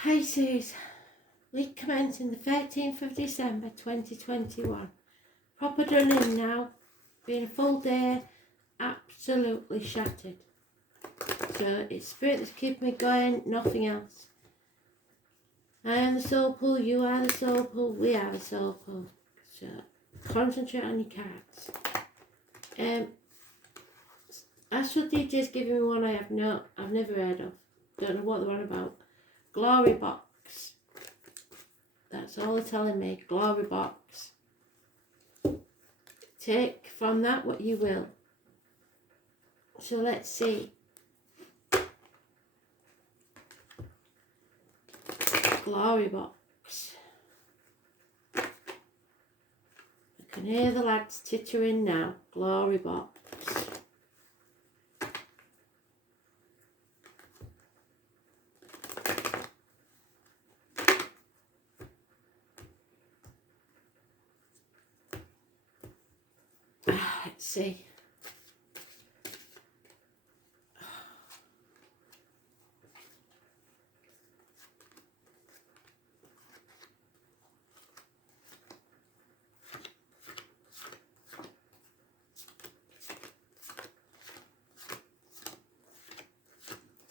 Pisces, week commencing the 13th of December 2021. Proper done in now. Been a full day, absolutely shattered. So it's spirit that's keeping me going, nothing else. I am the soul pool, you are the soul pool, we are the soul pool. So concentrate on your cards. Astro DJ's giving me one I've never heard of. Don't know what they're on about. Glory box. That's all they're telling me. Glory box. Take from that what you will. So let's see. Glory box. I can hear the lads tittering now. Glory box. Let's see.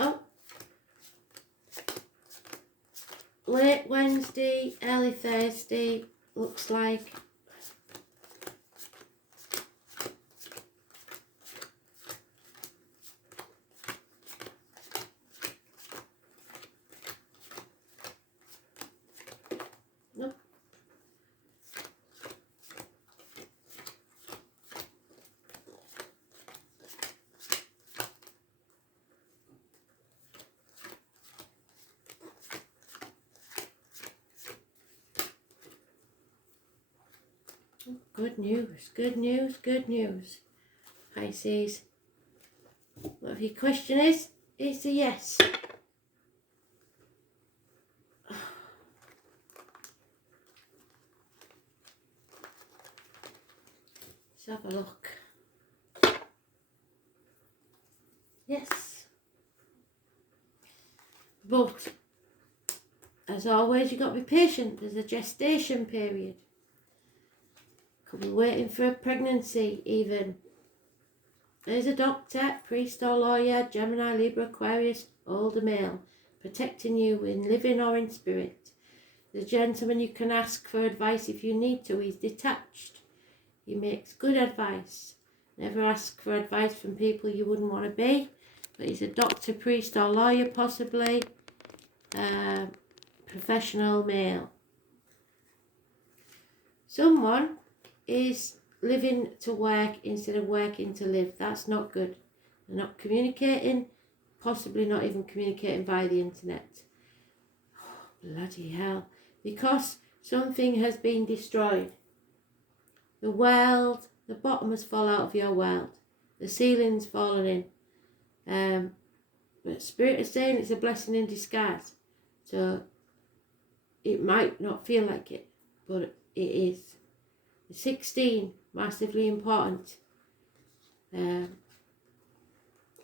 Oh, late Wednesday, early Thursday, looks like. Nope. Good news, good news, good news. Pisces. What your question is? It's a yes. Let's have a look. Yes. But, as always, you've got to be patient. There's a gestation period. Could be waiting for a pregnancy, even. There's a doctor, priest or lawyer, Gemini, Libra, Aquarius, older male, protecting you in living or in spirit. The gentleman you can ask for advice if you need to. He's detached. He makes good advice. Never ask for advice from people you wouldn't want to be. But he's a doctor, priest or lawyer, possibly. Professional male. Someone is living to work instead of working to live. That's not good. They're not communicating, possibly not even communicating via the internet. Oh, bloody hell. Because something has been destroyed. The world, the bottom has fallen out of your world. The ceiling's fallen in. But Spirit is saying it's a blessing in disguise. So it might not feel like it, but it is. 16, massively important.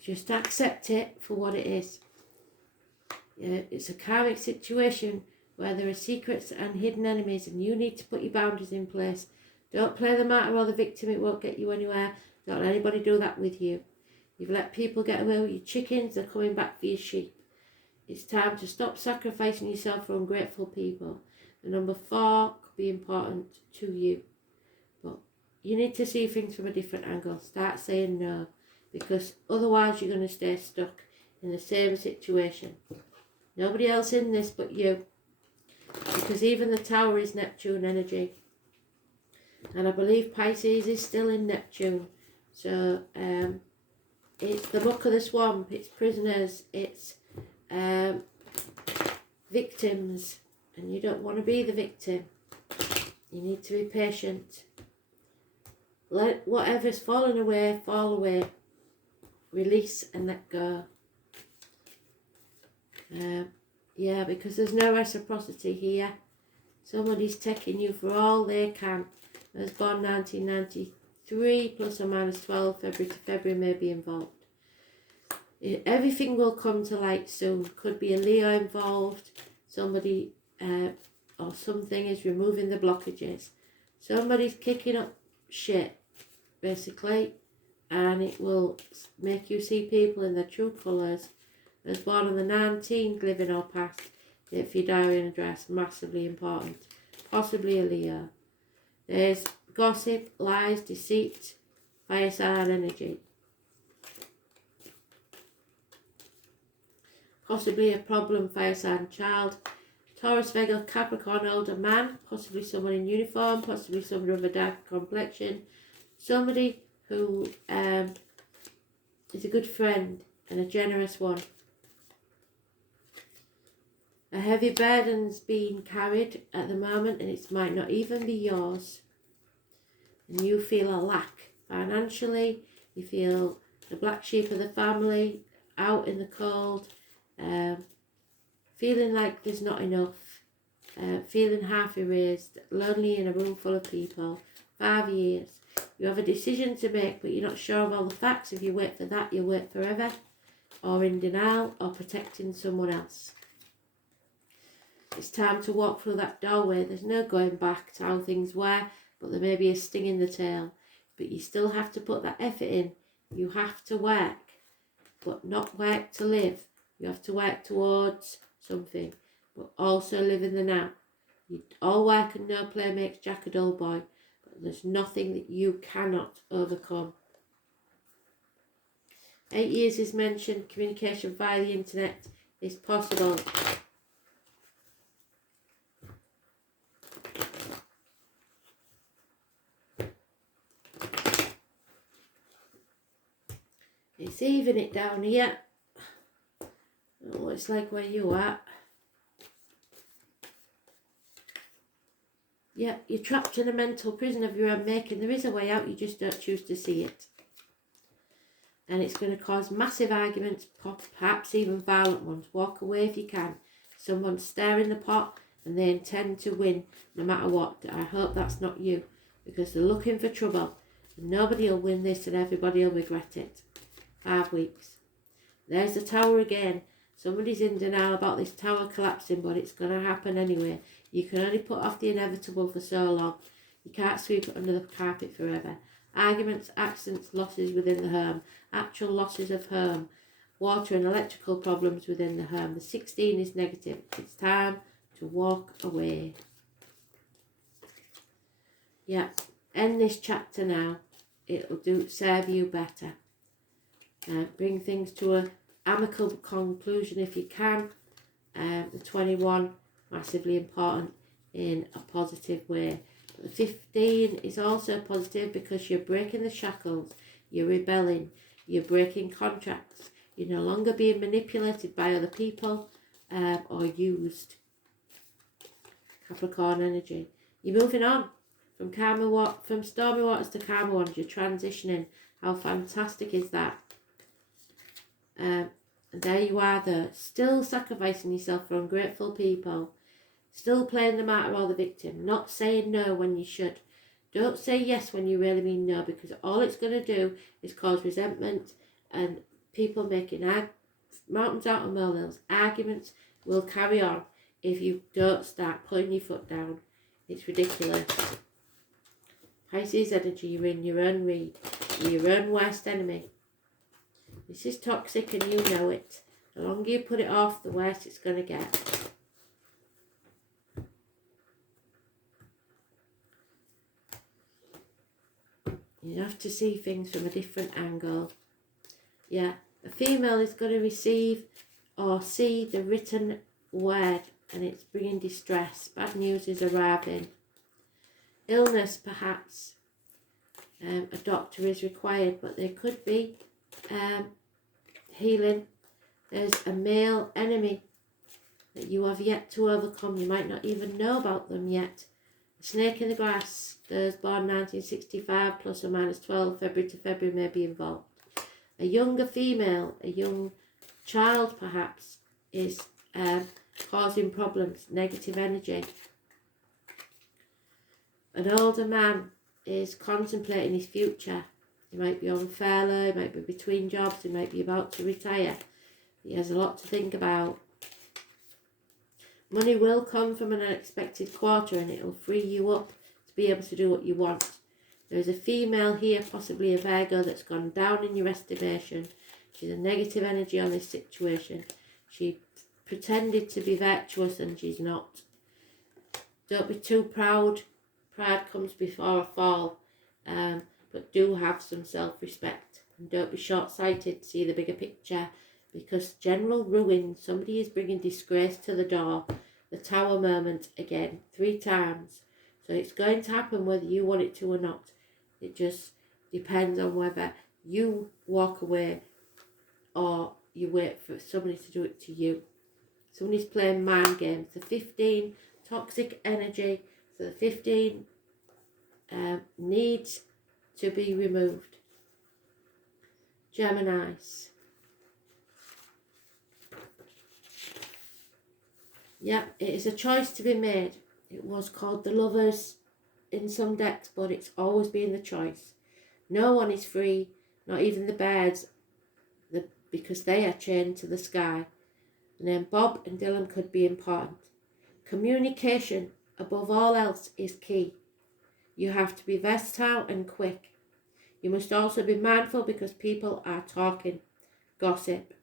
Just accept it for what it is. It's a karmic situation where there are secrets and hidden enemies, and you need to put your boundaries in place. Don't play the martyr or the victim, it won't get you anywhere. Don't let anybody do that with you. You've let people get away with your chickens, they're coming back for your sheep. It's time to stop sacrificing yourself for ungrateful people. And number 4 could be important to you. But you need to see things from a different angle. Start saying no. Because otherwise you're going to stay stuck in the same situation. Nobody else in this but you. Because even the Tower is Neptune energy. And I believe Pisces is still in Neptune. So it's the muck of the swamp. It's prisoners. It's victims. And you don't want to be the victim. You need to be patient. Let whatever's fallen away, fall away. Release and let go. Yeah, because there's no reciprocity here. Somebody's taking you for all they can. I was born 1993, plus or minus 12, February to February may be involved. Everything will come to light soon. Could be a Leo involved. somebody or something is removing the blockages. Somebody's kicking up shit, basically, and it will make you see people in their true colours. As born on the 19th, living or past, date for your diary and address, massively important. Possibly a Leo. There's gossip, lies, deceit, fire sign energy. Possibly a problem, fire sign child. Taurus, Virgo, Capricorn, older man, possibly someone in uniform, possibly somebody with a dark complexion, somebody who is a good friend and a generous one. A heavy burden's being carried at the moment, and it might not even be yours. And you feel a lack financially, you feel the black sheep of the family, out in the cold, feeling like there's not enough, feeling half erased, lonely in a room full of people. 5 years. You have a decision to make, but you're not sure of all the facts. If you wait for that, you'll wait forever, or in denial, or protecting someone else. It's time to walk through that doorway. There's no going back to how things were, but there may be a sting in the tail. But you still have to put that effort in. You have to work, but not work to live. You have to work towards something, but also live in the now. All work and no play makes Jack a dull boy, but there's nothing that you cannot overcome. 8 years is mentioned. Communication via the internet is possible. It's even it down here. Oh, it's like where you are. Yeah, you're trapped in a mental prison of your own making. There is a way out, you just don't choose to see it. And it's going to cause massive arguments, perhaps even violent ones. Walk away if you can. Someone's stirring the pot and they intend to win no matter what. I hope that's not you, because they're looking for trouble. And nobody will win this and everybody will regret it. 5 weeks. There's the tower again. Somebody's in denial about this tower collapsing, but it's going to happen anyway. You can only put off the inevitable for so long. You can't sweep it under the carpet forever. Arguments, accidents, losses within the home. Actual losses of home. Water and electrical problems within the home. The 16 is negative. It's time to walk away. Yeah, end this chapter now. It'll serve you better. Bring things to an amicable conclusion if you can. The 21, massively important in a positive way. But the 15 is also positive because you're breaking the shackles, you're rebelling, you're breaking contracts, you're no longer being manipulated by other people or used. Capricorn energy. You're moving on from stormy waters to calmer ones. You're transitioning. How fantastic is that? And there you are there, still sacrificing yourself for ungrateful people, still playing the martyr or the victim, not saying no when you should. Don't say yes when you really mean no, because all it's going to do is cause resentment and people making mountains out of molehills. Arguments will carry on if you don't start putting your foot down. It's ridiculous. Pisces energy, you're in your own read. You're your own worst enemy. This is toxic and you know it. The longer you put it off, the worse it's going to get. You have to see things from a different angle. Yeah, a female is going to receive or see the written word and it's bringing distress. Bad news is arriving. Illness, perhaps. A doctor is required, but there could be healing. There's a male enemy that you have yet to overcome. You might not even know about them yet. A snake in the grass. Those born 1965 plus or minus 12 February to February may be involved. A younger female, a young child perhaps, is causing problems, negative energy. An older man is contemplating his future. He might be on furlough, he might be between jobs, he might be about to retire. He has a lot to think about. Money will come from an unexpected quarter and it will free you up to be able to do what you want. There is a female here, possibly a Virgo, that's gone down in your estimation. She's a negative energy on this situation. She pretended to be virtuous and she's not. Don't be too proud. Pride comes before a fall. But do have some self-respect. And don't be short-sighted. See the bigger picture. Because general ruin, somebody is bringing disgrace to the door. The Tower moment again, 3 times. So it's going to happen whether you want it to or not. It just depends on whether you walk away or you wait for somebody to do it to you. Somebody's playing mind games. The 15, toxic energy. So the 15 needs to be removed. Geminis. Yep, it is a choice to be made. It was called the Lovers in some decks, but it's always been the choice. No one is free, not even the birds, because they are chained to the sky. And then Bob and Dylan could be important. Communication, above all else, is key. You have to be versatile and quick. You must also be mindful because people are talking. Gossip.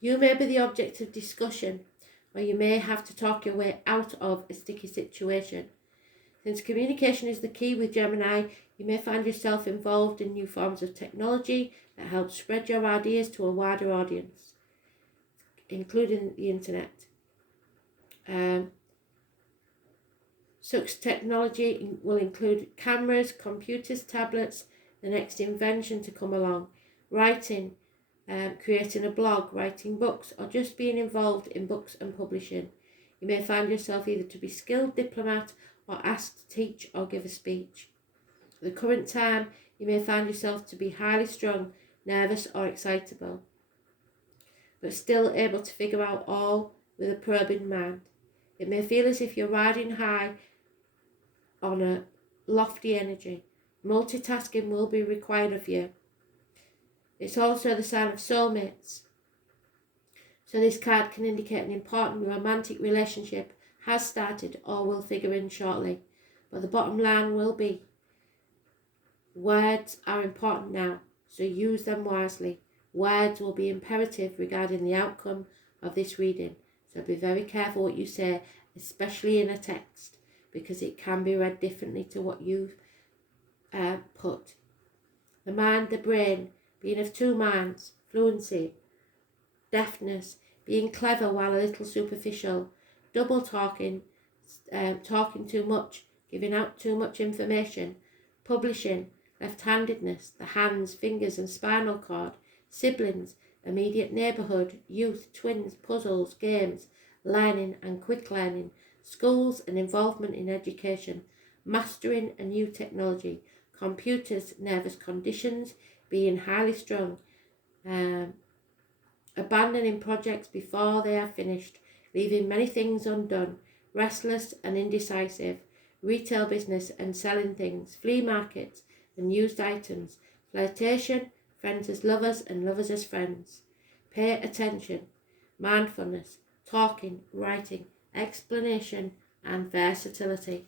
You may be the object of discussion, or you may have to talk your way out of a sticky situation. Since communication is the key with Gemini, you may find yourself involved in new forms of technology that help spread your ideas to a wider audience, including the internet. Such technology will include cameras, computers, tablets, the next invention to come along, writing, creating a blog, writing books, or just being involved in books and publishing. You may find yourself either to be skilled diplomat or asked to teach or give a speech. At the current time, you may find yourself to be highly strung, nervous or excitable, but still able to figure out all with a probing mind. It may feel as if you're riding high on a lofty energy. Multitasking will be required of you. It's also the sign of soulmates. So this card can indicate an important romantic relationship has started or will figure in shortly. But the bottom line will be, words are important now, so use them wisely. Words will be imperative regarding the outcome of this reading. So be very careful what you say, especially in a text, because it can be read differently to what you've put. The mind, the brain, being of 2 minds, fluency, deafness, being clever while a little superficial, double talking, talking too much, giving out too much information, publishing, left-handedness, the hands, fingers and spinal cord, siblings, immediate neighbourhood, youth, twins, puzzles, games, learning and quick learning, schools and involvement in education, mastering a new technology, computers, nervous conditions, being highly strung, abandoning projects before they are finished, leaving many things undone, restless and indecisive, retail business and selling things, flea markets and used items, flirtation, friends as lovers and lovers as friends. Pay attention, mindfulness, talking, writing, explanation and versatility.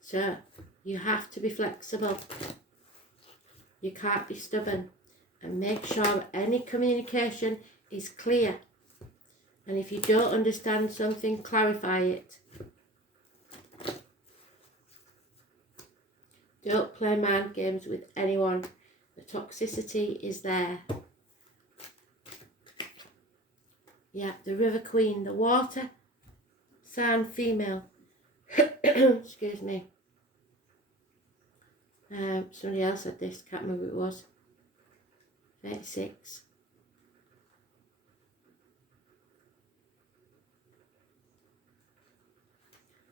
So, you have to be flexible. You can't be stubborn. And make sure any communication is clear. And if you don't understand something, clarify it. Don't play mind games with anyone. The toxicity is there. Yeah, the River Queen, the water sign female. Excuse me. Somebody else had this, can't remember who it was. 36.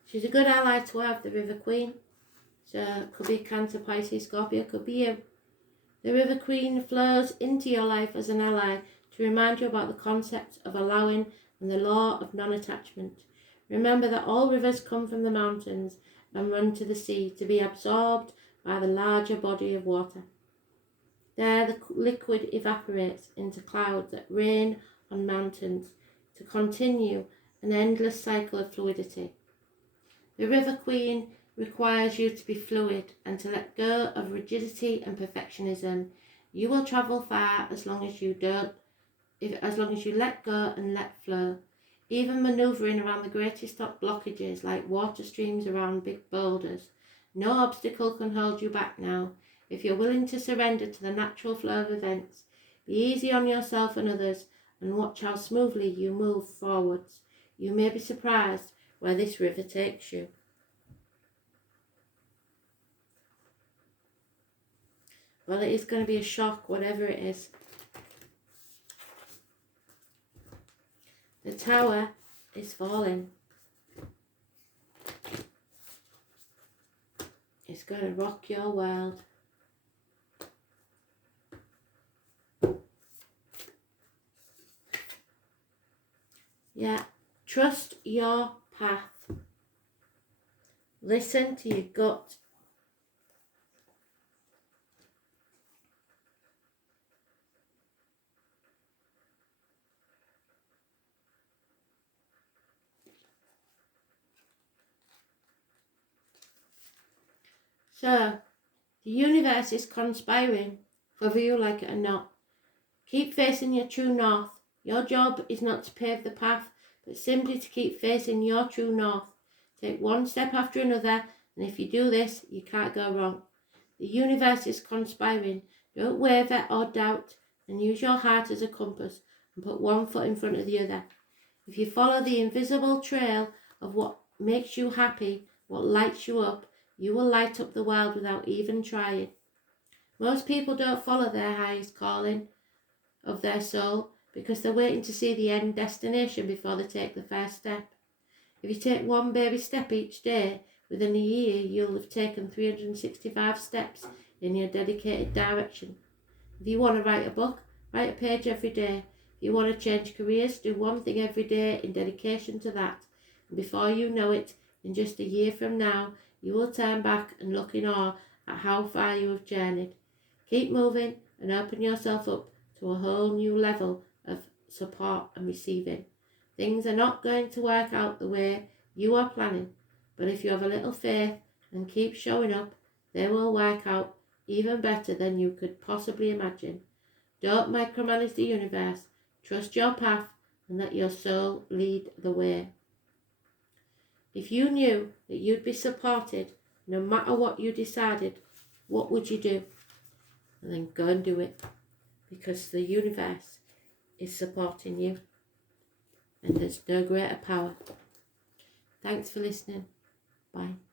She's a good ally to have, the River Queen. So it could be Cancer, Pisces, Scorpio, could be you. The River Queen flows into your life as an ally to remind you about the concept of allowing and the law of non-attachment. Remember that all rivers come from the mountains and run to the sea to be absorbed by the larger body of water. There the liquid evaporates into clouds that rain on mountains to continue an endless cycle of fluidity. The River Queen requires you to be fluid and to let go of rigidity and perfectionism. You will travel far as long as you let go and let flow. Even manoeuvring around the greatest blockages like water streams around big boulders. No obstacle can hold you back now if you're willing to surrender to the natural flow of events. Be easy on yourself and others and watch how smoothly you move forwards. You may be surprised where this river takes you. Well, it is going to be a shock, whatever it is. The tower is falling. It's going to rock your world. Yeah, trust your path. Listen to your gut. So, the universe is conspiring, whether you like it or not. Keep facing your true north. Your job is not to pave the path, but simply to keep facing your true north. Take one step after another, and if you do this, you can't go wrong. The universe is conspiring. Don't waver or doubt, and use your heart as a compass, and put one foot in front of the other. If you follow the invisible trail of what makes you happy, what lights you up, you will light up the world without even trying. Most people don't follow their highest calling of their soul because they're waiting to see the end destination before they take the first step. If you take one baby step each day, within a year you'll have taken 365 steps in your dedicated direction. If you want to write a book, write a page every day. If you want to change careers, do one thing every day in dedication to that. And before you know it, in just a year from now, you will turn back and look in awe at how far you have journeyed. Keep moving and open yourself up to a whole new level of support and receiving. Things are not going to work out the way you are planning, but if you have a little faith and keep showing up, they will work out even better than you could possibly imagine. Don't micromanage the universe. Trust your path and let your soul lead the way. If you knew that you'd be supported no matter what you decided, what would you do? And then go and do it, because the universe is supporting you and there's no greater power. Thanks for listening. Bye.